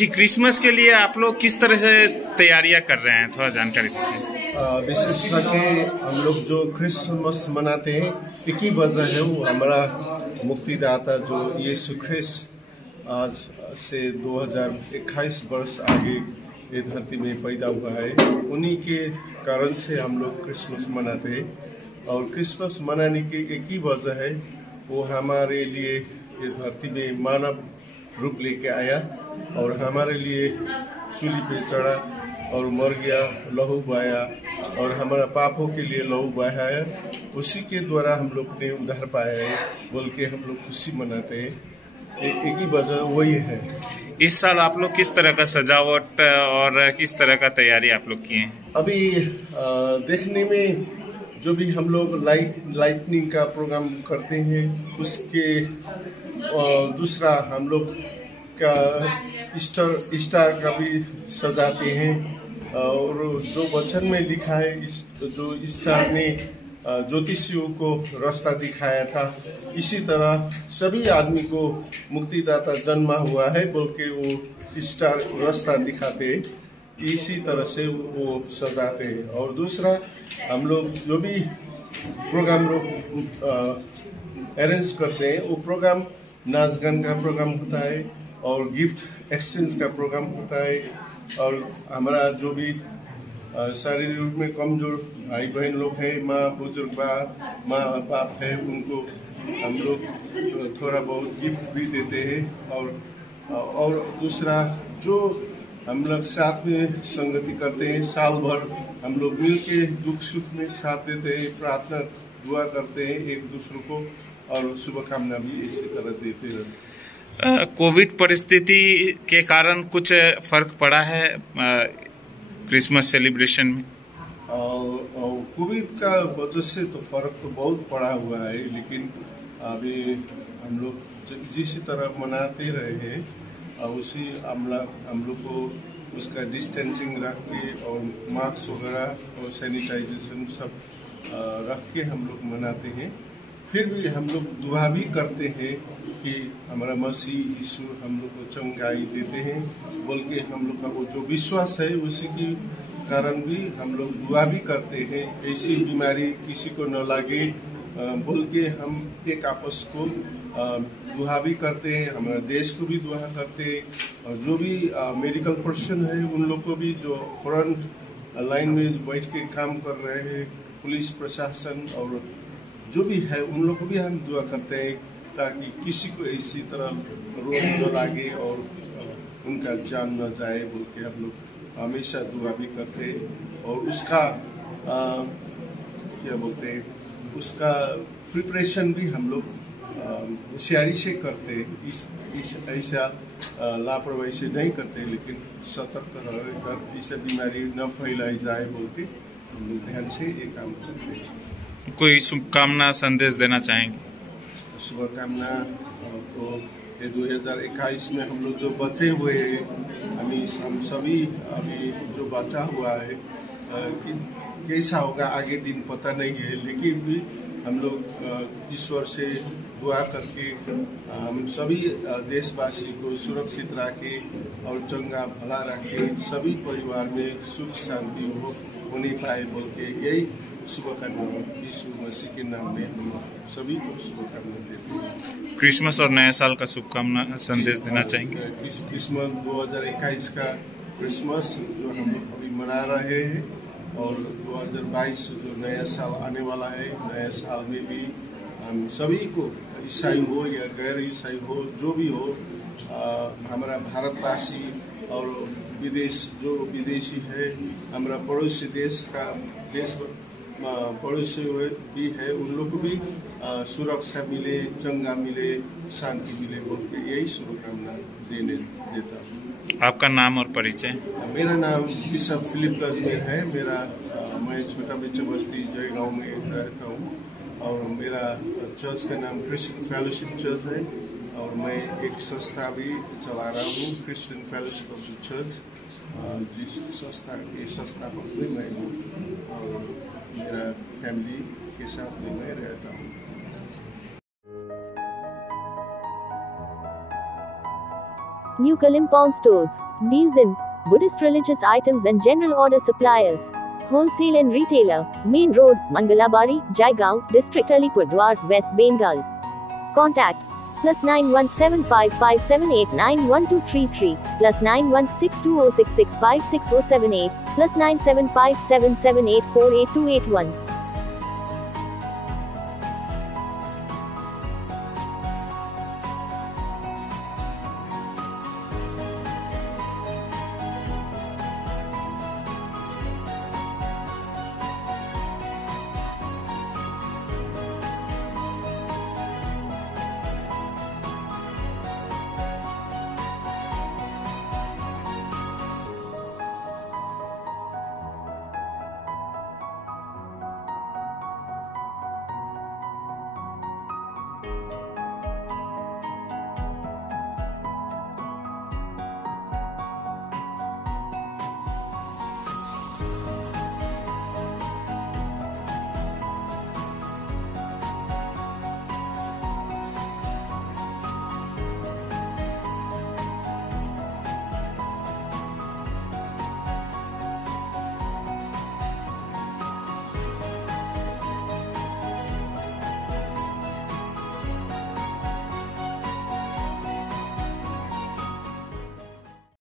जी, Christmas के लिए आप लोग किस तरह से तैयारियां कर रहे हैं, थोड़ा जानकारी दीजिए। विशेष करके हम लोग जो क्रिसमस मनाते हैं, एक ही वजह है, वो हमारा मुक्तिदाता जो यीशु ख्रिस्त आज से 2021 वर्ष आगे ये धरती में पैदा हुआ है। उन्हीं के कारण से हम लोग क्रिसमस मनाते हैं। और क्रिसमस मनाने की एक ही वजह है, वो हमारे लिए ये धरती में मानव रूप लेके आया और हमारे लिए सूली पे चढ़ा और मर गया, लहू बहाया और हमारा पापों के लिए लहू बहाया। उसी के द्वारा हम लोग ने उद्धार पाया है बोल के हम लोग खुशी मनाते हैं। एक ही वजह वही है। इस साल आप लोग किस तरह का सजावट और किस तरह का तैयारी आप लोग किए हैं? अभी देखने में जो भी हम लोग लाइटनिंग का प्रोग्राम करते हैं, उसके दूसरा हम लोग का स्टार का भी सजाते हैं। और जो वचन में लिखा है, जो स्टार ने ज्योतिषियों को रास्ता दिखाया था, इसी तरह सभी आदमी को मुक्तिदाता जन्मा हुआ है बोल के वो स्टार रास्ता दिखाते हैं। इसी तरह से वो सजाते हैं। और दूसरा हम लोग जो भी प्रोग्राम लोग अरेंज करते हैं, वो प्रोग्राम नाच गान का प्रोग्राम होता है और गिफ्ट एक्सचेंज का प्रोग्राम होता है। और हमारा जो भी शारीरिक रूप में कमजोर भाई बहन लोग हैं, माँ बाप है, उनको हम लोग थोड़ा बहुत गिफ्ट भी देते हैं। और दूसरा जो हम लोग साथ में संगति करते हैं, साल भर हम लोग मिल के दुख सुख में साथ देते हैं, प्रार्थना दुआ करते हैं एक दूसरे को और शुभकामना भी इसी तरह देते रहते हैं। कोविड परिस्थिति के कारण कुछ फर्क पड़ा है क्रिसमस सेलिब्रेशन में? कोविड का वजह से तो फर्क तो बहुत पड़ा हुआ है, लेकिन अभी हम लोग जिस तरह मनाते रहे हैं उसी हम लोग को उसका डिस्टेंसिंग रख के और मास्क वगैरह और सैनिटाइजेशन सब रख के हम लोग मनाते हैं। फिर भी हम लोग दुआ भी करते हैं कि हमारा मसीह यीशु हम लोग को चंगाई देते हैं बोल के हम लोग का वो जो विश्वास है, उसी के कारण भी हम लोग दुआ भी करते हैं, ऐसी बीमारी किसी को न लागे बोल के हम एक आपस को दुआ भी करते हैं, हमारे देश को भी दुआ करते हैं। और जो भी मेडिकल पर्सन है, उन लोग को भी जो फ्रंट लाइन में बैठ के काम कर रहे हैं, पुलिस प्रशासन और जो भी है, उन लोग को भी हम दुआ करते हैं ताकि किसी को इसी तरह रोग न लागे और उनका जान न जाए बोल के हम लोग हमेशा दुआ भी करते हैं। और उसका क्या बोलते हैं, उसका प्रिपरेशन भी हम लोग होशियारी से करते हैं। इस ऐसा लापरवाही से नहीं करते, लेकिन सतर्क रहकर इसे बीमारी न फैलाई जाए बोल के हम लोग ध्यान से ये काम करते हैं। कोई शुभकामना संदेश देना चाहेंगे? शुभकामना को ये 2021 में हम लोग जो बचे हुए हैं, हम सभी अभी जो बचा हुआ है कि कैसा होगा आगे दिन पता नहीं है, लेकिन भी हम लोग ईश्वर से दुआ करके हम सभी देशवासी को सुरक्षित रखे और चंगा भला रखे, सभी परिवार में सुख शांति होने पाए बोल के यही शुभकामना यीशु मसीह के नाम में हम सभी को शुभकामना देते हैं। क्रिसमस और नया साल का शुभकामना संदेश देना चाहेंगे? क्रिसमस 2021 का क्रिसमस जो हम लोग अभी मना रहे हैं और 2022 जो नया साल आने वाला है, नया साल में भी हम सभी को, ईसाई हो या गैर ईसाई हो, जो भी हो, हमारा भारतवासी और जो विदेशी है, हमारा पड़ोसी देश पड़ोसी भी है, उन लोग को भी सुरक्षा मिले, चंगा मिले, शांति मिले बोल के यही शुभकामना देता हूँ। आपका नाम और परिचय? मेरा नाम बिशप फिलिप गजमेर है। मैं छोटा बच्चा बस्ती जयगांव में रहता हूँ और मेरा चर्च का नाम क्रिश्चियन फेलोशिप चर्च है और मैं एक संस्था भी चला रहा हूँ, Christian fellowship of the church, जिस संस्था के संस्थापक भी मैं हूँ और मेरा फैमिली के साथ में मैं रहता हूँ। New Kalimpong stores. Deals in Buddhist religious items and general order suppliers. Wholesale and retailer. Main Road, Mangalabari, Jaigaon, District Alipurdwar, West Bengal. Contact +917557891233, +916206656078, +97577848281.